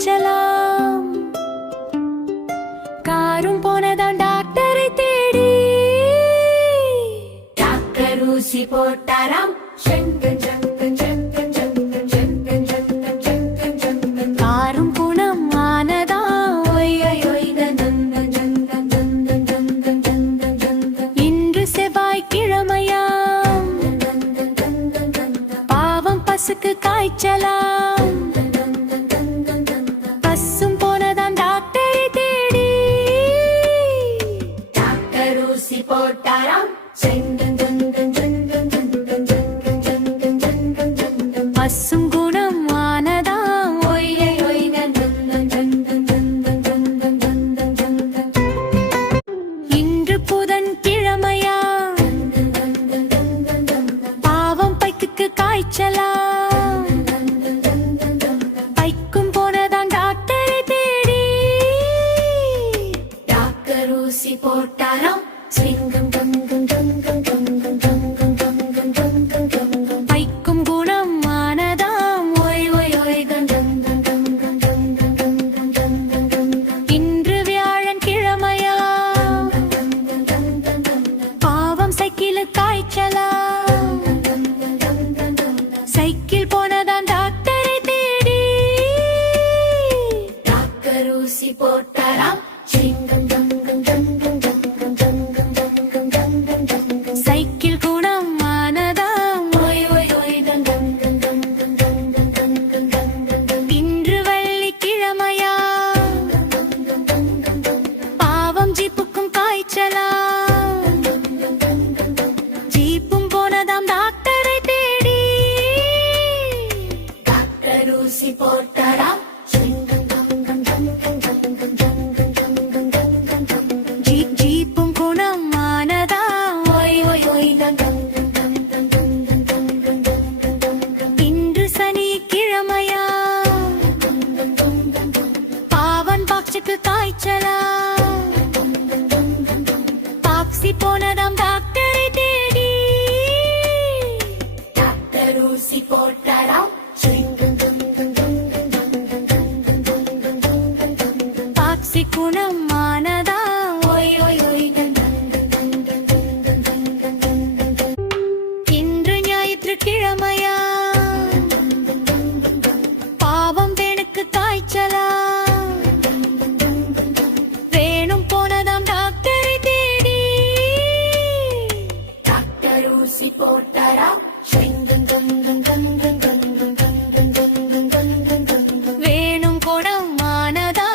காய்ச்சலாம். காரும் போனதான் டாக்டரை தேடி. டாக்டர் ஊசி போட்டாராம். காரும் குணம் ஆனதா. இன்று செவ்வாய்க்கிழமையாம். பாவம் பசுக்கு காய்ச்சலாம். பசும் போனதான் டாக்டரை தேடி. டாக்டர் ஊசி போட்டாராம். பசும் குணம் ஆனதாம். இன்று புதன்கிழமையாம். பாவம் பைக்கு காய்ச்சலாம். பைக்கும் போனதான் டாக்டரை தேடி. டாக்டர் ஊசி போட்டாராம். பைக்கும் குணம் ஆனதாம். இன்று வியாழன்கிழமையாம். பாவம் சைக்கிளு காய்ச்சலாம். சைக்கிள் போனதான் டாக்டரை தேடி. டாக்டர் ஊசி போட்டாராம். சைக்கிள் குணம் ஆனதாம். இன்று வெள்ளிக்கிழமையாம். பாவம் ஜீப்புக்கும் காய்ச்சலாம். ஜீப்பும் போனதாம் டாக்டரை தேடி. டாக்டர் ஊசி போட்டாராம். ஜீப்பும் குணம் ஆனதாம். இன்று சனிக்கிழமையாம். பாவன் பாக்ஸுக்கு காய்ச்சலாம். பாக்ஸி போனதாம் டாக்டரை தேடி. டாக்டர் ஊசி போட்டாராம். பாக்ஸி குணம் ஆனதாம். இன்று ஞாயிற்றுக்கிழமையாம். பாவம் வேணுக்கு காய்ச்சலாம். வேணும் போனதாம் டாக்டரை தேடி. டாக்டர் ஊசி போட்டாராம். வேணும் குணம் ஆனதா.